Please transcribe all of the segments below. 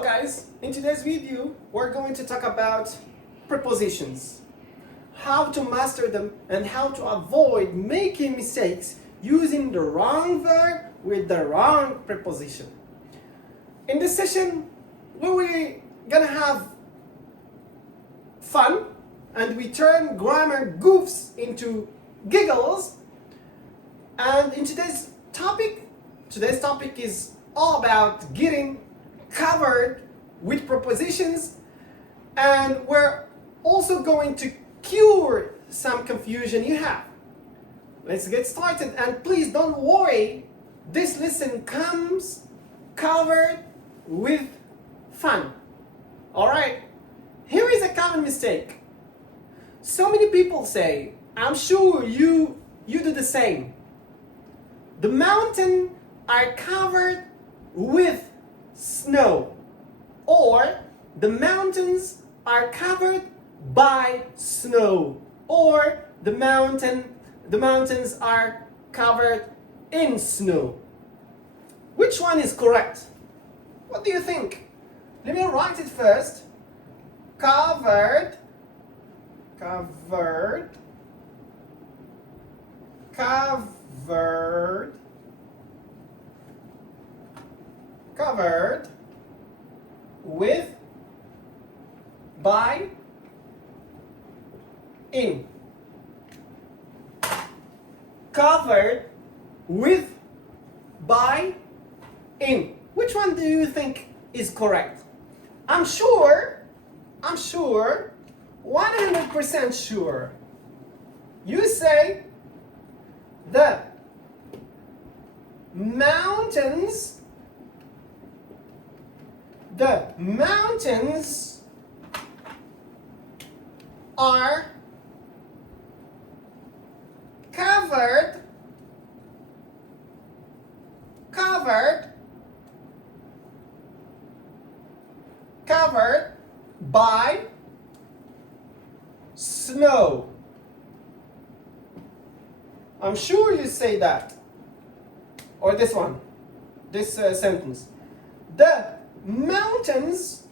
Hello guys, in today's video we're going to talk about prepositions, how to master them and how to avoid making mistakes using the wrong verb with the wrong preposition. In this session we're gonna have fun and we turn grammar goofs into giggles. And in today's topic is all about getting covered with prepositions, and we're also going to cure some confusion you have. Let's get started, and please don't worry, this lesson comes covered with fun. Alright, here is a common mistake. So many people say, I'm sure you do the same. The mountains are covered with snow, or the mountains are covered by snow, or the mountains are covered in snow. Which one is correct? What do you think? Let me write it first. Covered with, by, in. Covered with, by, in. Which one do you think is correct? I'm sure, 100% sure. You say the mountains are covered by snow. I'm sure you say that. Or this one, this sentence. The mountains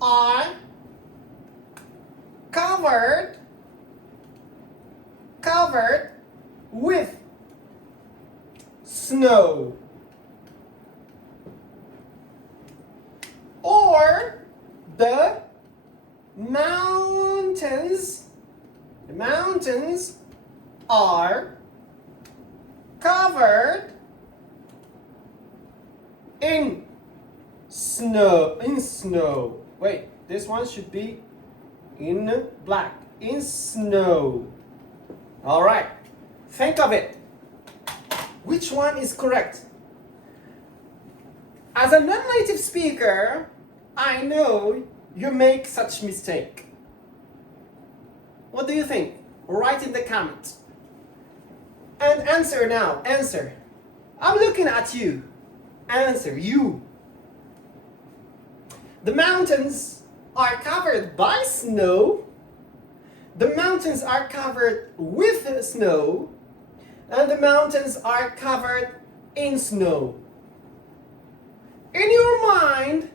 are covered with snow. Or the mountains are covered in snow. Wait, this one should be in black. In snow. All right. Think of it. Which one is correct? As a non-native speaker, I know you make such mistake. What do you think? Write in the comments. And answer now. Answer. I'm looking at you. Answer. You. The mountains are covered by snow. The mountains are covered with snow. And the mountains are covered in snow. In your mind,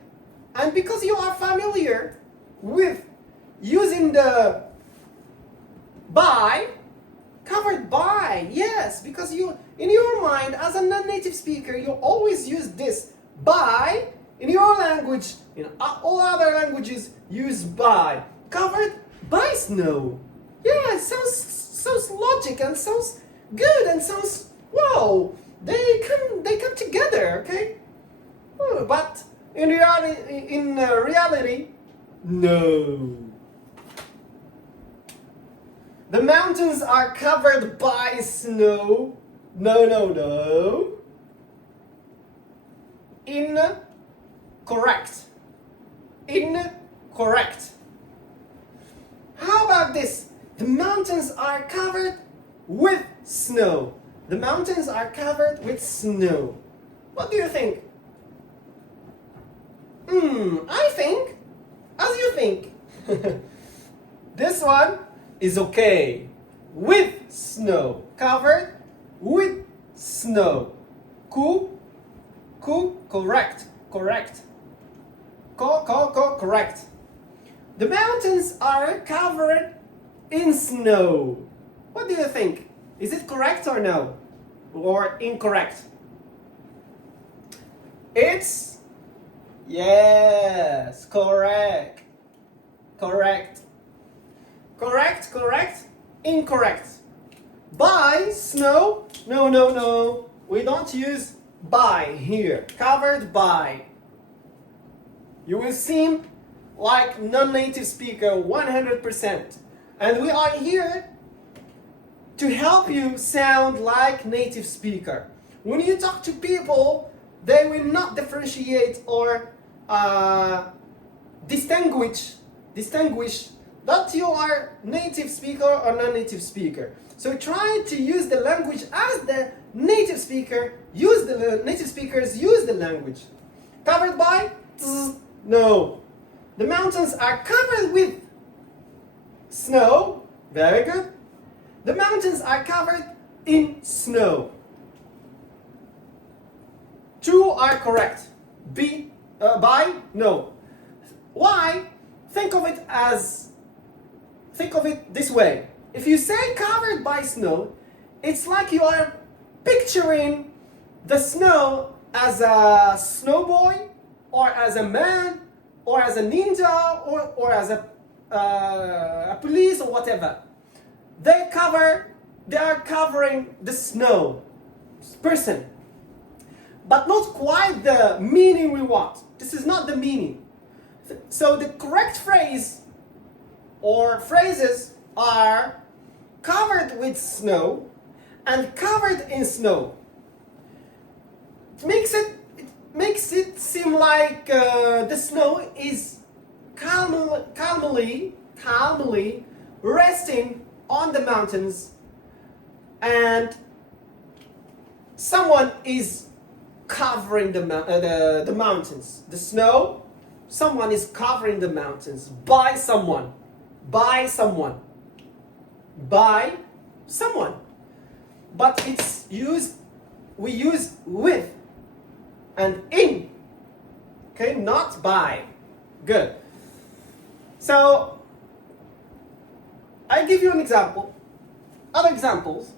and because you are familiar with using the by, covered by, yes, because you, in your mind, as a non-native speaker, you always use this by. In your language, in all other languages, use by. Covered by snow. Yeah, it sounds logic and sounds good and sounds, wow, they come together, okay? But in reality, no. The mountains are covered by snow. No. Incorrect. How about this? The mountains are covered with snow. The mountains are covered with snow. What do you think? I think, as you think. This one is okay. With snow. Covered with snow. Cool? Correct. Correct. The mountains are covered in snow. What do you think? Is it correct or no? Or incorrect? It's yes, correct. Incorrect. By snow? No. We don't use by here. Covered by. You will seem like non-native speaker 100%. And we are here to help you sound like native speaker. When you talk to people, they will not differentiate or distinguish that you are native speaker or non-native speaker. So try to use the language as the native speaker. Native speakers use the language. Covered by? No. The mountains are covered with snow. Very good. The mountains are covered in snow. Two are correct. By? No. Why? Think of it this way. If you say covered by snow, it's like you are picturing the snow as a snowboy, or as a man, or as a ninja, or as a police, or whatever. They are covering the snow person, but not quite the meaning we want. This is not the meaning. So the correct phrase or phrases are covered with snow and covered in snow. It makes it seem like the snow is calmly resting on the mountains, and someone is covering the mountains. The snow, someone is covering the mountains by someone. But we use with and in. Okay, not by. Good. So I give you an example. Other examples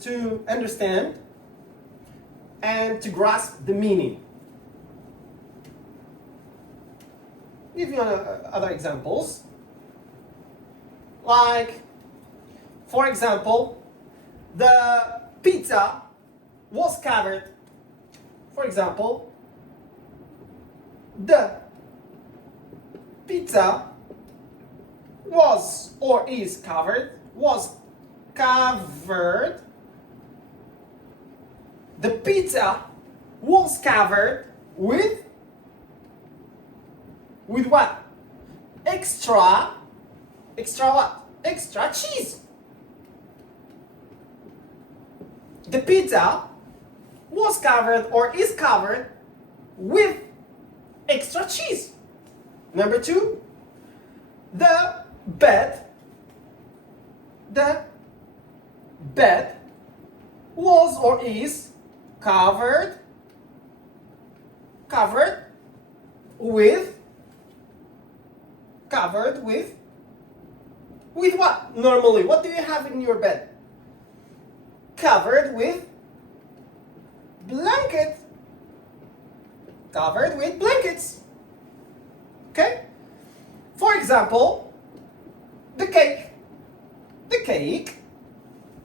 to understand and to grasp the meaning. Give you other examples. Like, for example, the pizza was covered. For example, the pizza was or is covered. The pizza was covered with what? Extra what? Extra cheese. The pizza was covered or is covered with extra cheese. Number two, the bed was or is covered with what? Normally, what do you have in your bed? Covered with blankets. Okay? For example, the cake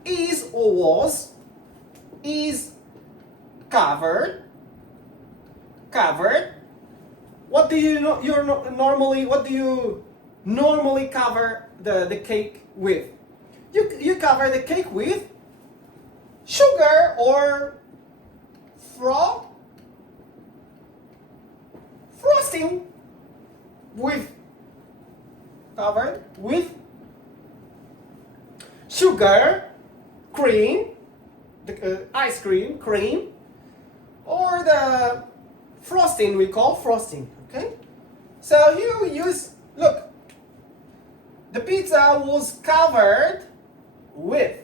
is or is covered. What do you normally cover the cake with? You cover the cake with sugar or frosting, covered with sugar, cream, the ice cream, or the frosting we call frosting. Okay, so here we use, look, the pizza was covered with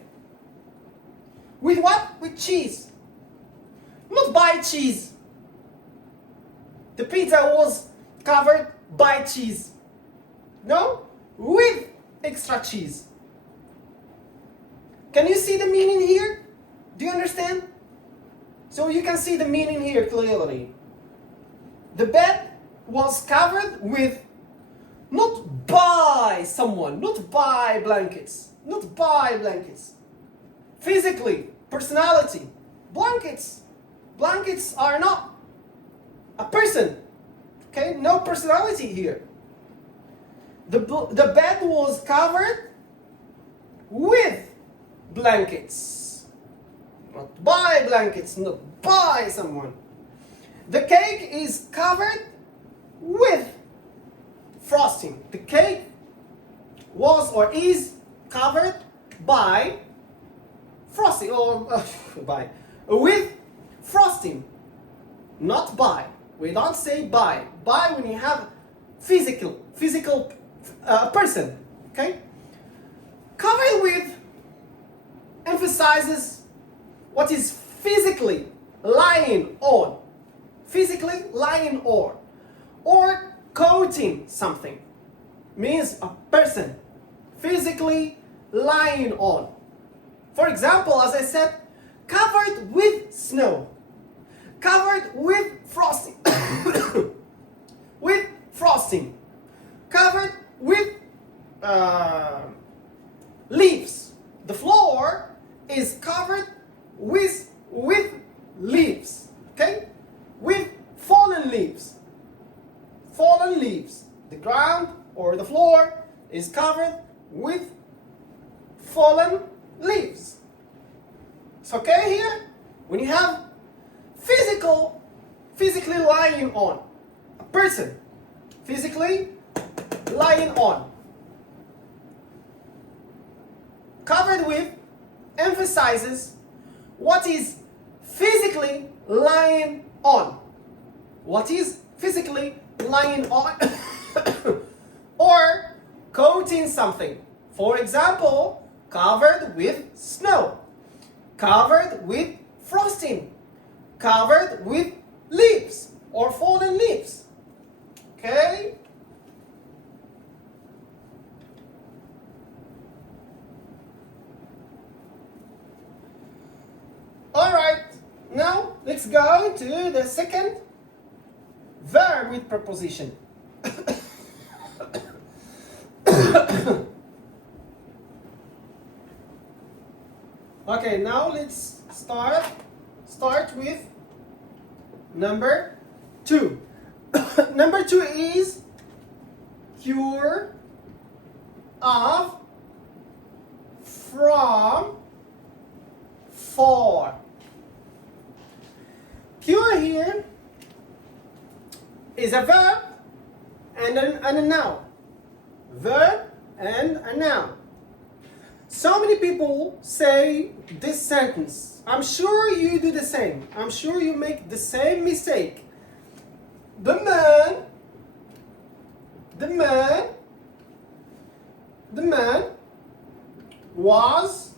what? With cheese. not by cheese. The pizza was covered by cheese. No, with extra cheese. Can you see the meaning here? Do you understand? So you can see the meaning here clearly. The bed was covered with, not by someone, not by blankets, not by blankets. Physically, personality, blankets. Blankets are not a person. Okay, no personality here. The bed was covered with blankets. Not by blankets, not by someone. The cake is covered with frosting. The cake was or is covered by frosting, or with frosting, not by. We don't say by. By when you have physical person, okay? Covered with emphasizes what is physically lying on. Physically lying on. Or coating something. Means a person physically lying on. For example, as I said, covered with snow. Covered with frosting. With frosting. Covered with leaves. The floor is covered with leaves. Okay? With fallen leaves. Fallen leaves. The ground or the floor is covered with fallen leaves. It's okay here? When you have physically lying on. A person physically lying on. Covered with emphasizes what is physically lying on. What is physically lying on? Or coating something. For example, covered with snow. Covered with frosting. Covered with leaves or fallen leaves. Okay? Alright, now let's go to the second verb with preposition. Okay, now let's start with number 2. Number 2 is cure of, from, for. Cure here is a verb and a noun. Verb and a noun. So many people say this sentence. I'm sure you do the same. I'm sure you make the same mistake. The man was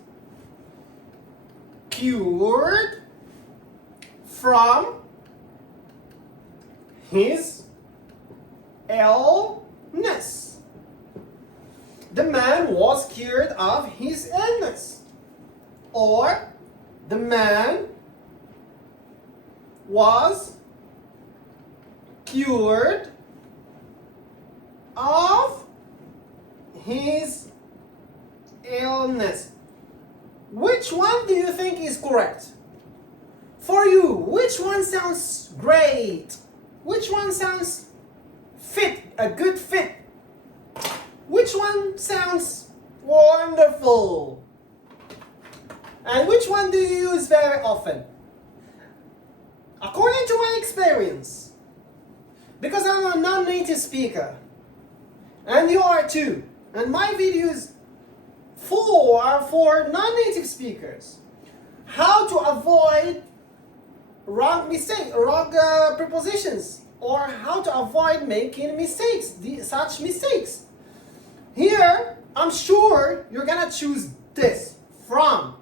cured from his illness. The man was cured of his illness. Or the man was cured of his illness. Which one do you think is correct? For you, which one sounds great? Which one sounds fit, a good fit? Which one sounds wonderful? And which one do you use very often? According to my experience, because I'm a non-native speaker, and you are too, and my videos are for non-native speakers, how to avoid wrong prepositions, or how to avoid making mistakes, such mistakes. Here, I'm sure you're gonna choose this, from.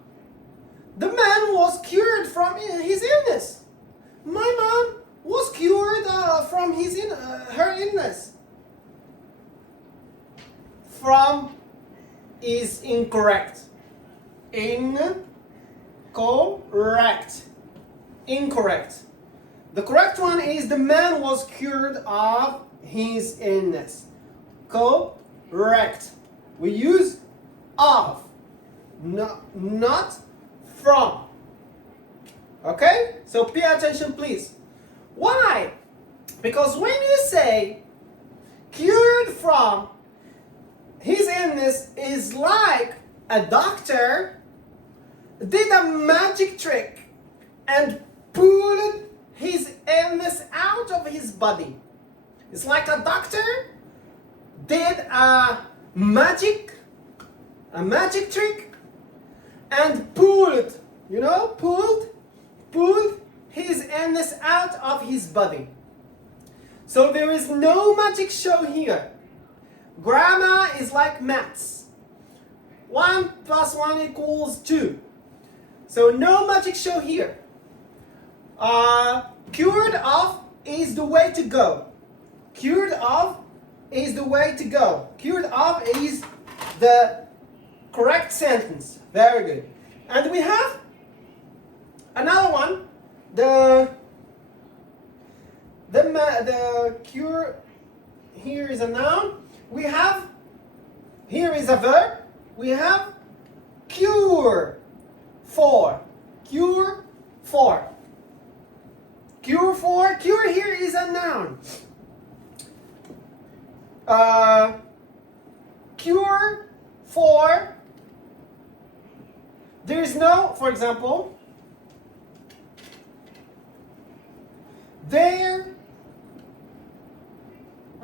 The man was cured from his illness. My mom was cured from her illness. From is incorrect. Incorrect. Incorrect. The correct one is the man was cured of his illness. Correct. We use of, not from. Okay? So pay attention, please. Why? Because when you say cured from his illness, is like a doctor did a magic trick and pulled his illness out of his body. It's like a doctor did a magic trick and pulled his illness out of his body. So there is no magic show here. Grammar is like maths. 1 + 1 = 2. So no magic show here. Cured of is the way to go. Cured of is the way to go. Cured of is the correct sentence. Very good. And we have another one. The cure here is a noun. We have here is a verb. We have cure for. Cure for. Cure for. Cure here is a noun. Cure for. There is no, for example, there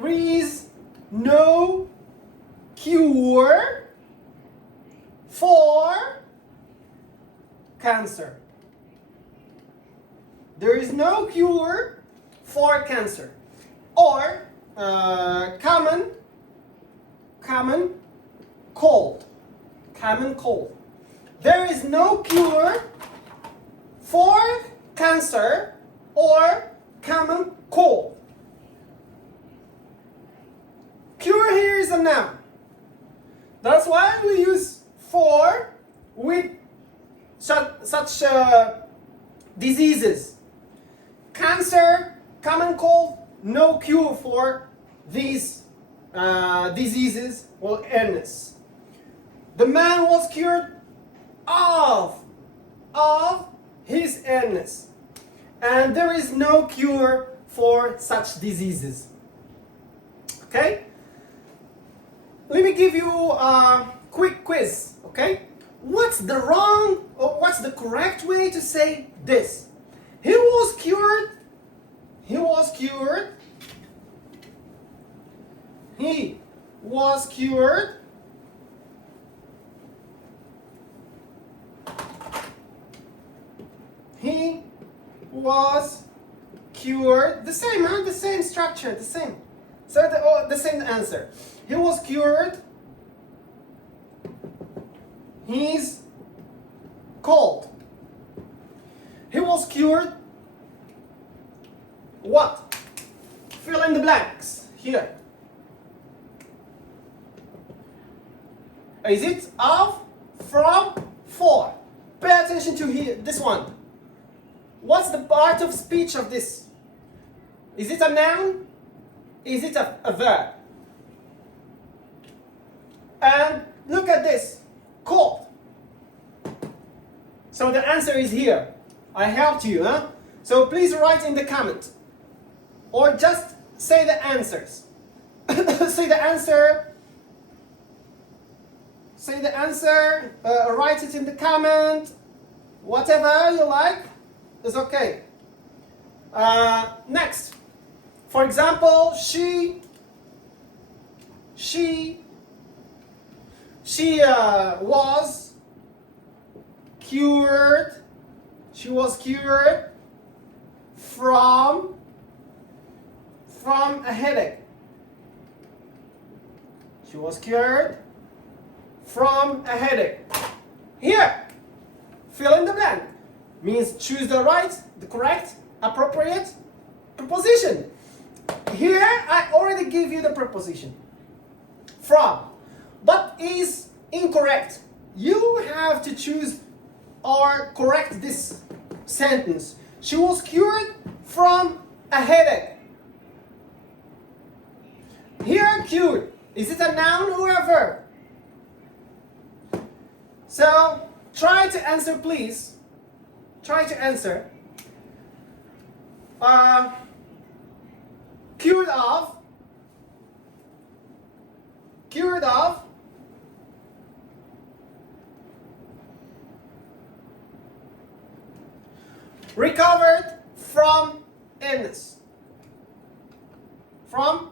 is no cure for cancer. There is no cure for cancer. Or common cold. Common cold. There is no cure for cancer or common cold. Cure here is a noun. That's why we use for with such diseases. Cancer, common cold, no cure for these diseases or illness. The man was cured of his illness. And there is no cure for such diseases. Okay? Let me give you a quick quiz, okay? What's the wrong or what's the correct way to say this? He was cured. He was cured. He was cured. He was cured. The same, huh? The same structure, the same. So the same answer. He was cured. He's cold. He was cured. What? Fill in the blanks here. Is it of, from, for? Pay attention to here, this one. What's the part of speech of this? Is it a noun? Is it a verb? And look at this. Cold. So the answer is here. I helped you, huh? So please write in the comment. Or just say the answers. Say the answer. Say the answer. Write it in the comment. Whatever you like is okay. Next. For example, she was cured. She was cured from a headache. She was cured from a headache. Here, fill in the blank. Means choose the correct appropriate preposition. Here I already give you the preposition from, but is incorrect. You have to choose or correct this sentence. She was cured from a headache. Here, cured. Is it a noun or a verb? So, try to answer, please. Try to answer. Cured of. Cured of. Recovered from illness. From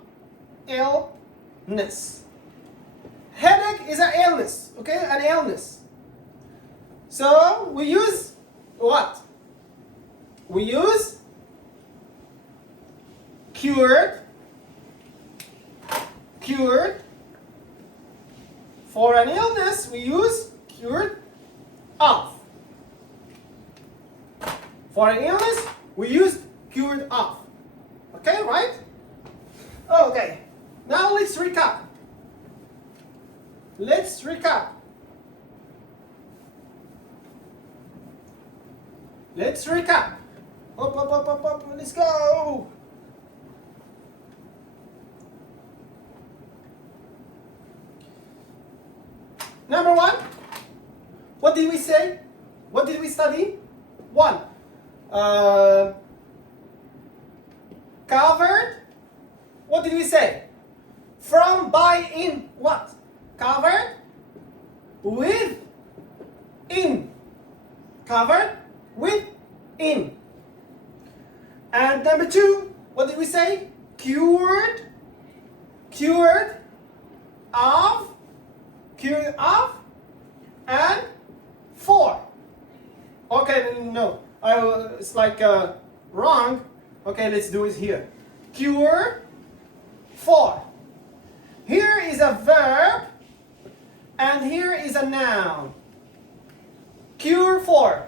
illness. Headache is an illness, okay? An illness. So we use what? We use cured. Cured. For an illness, we use cured of. For an illness, we use cured of. Okay, right? Okay. Now let's recap. Let's recap. Let's recap. Up, up, up, up, up. Let's go. Number one. What did we say? What did we study? One. Covered. What did we say? From, by, in. What? Covered with in. Covered with in. And number two, what did we say? Cured. Cured of. Cured of. And for. Okay, no. It's like wrong. Okay, let's do it here. Cure for. Here is a verb. And here is a noun. Cure for.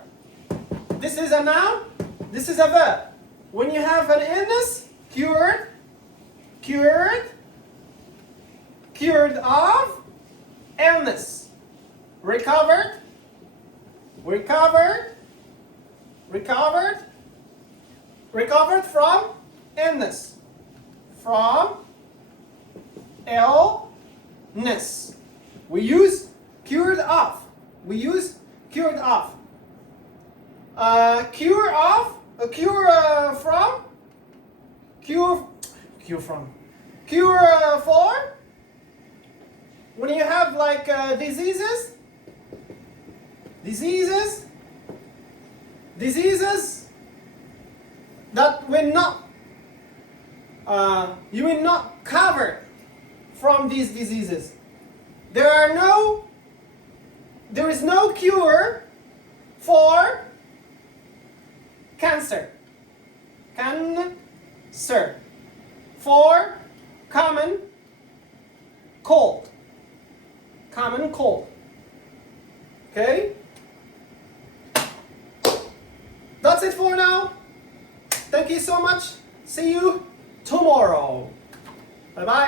This is a noun. This is a verb. When you have an illness, cured, cured, cured of, illness. Recovered, recovered, recovered, recovered from illness. From illness. We use cured of. We use cured of. Cure of. Cure from. Cure from. Cure for. When you have like diseases. Diseases that will not. You will not cover from these diseases. There is no cure for cancer. Cancer. For common cold. Common cold. Okay? That's it for now. Thank you so much. See you tomorrow. Bye-bye.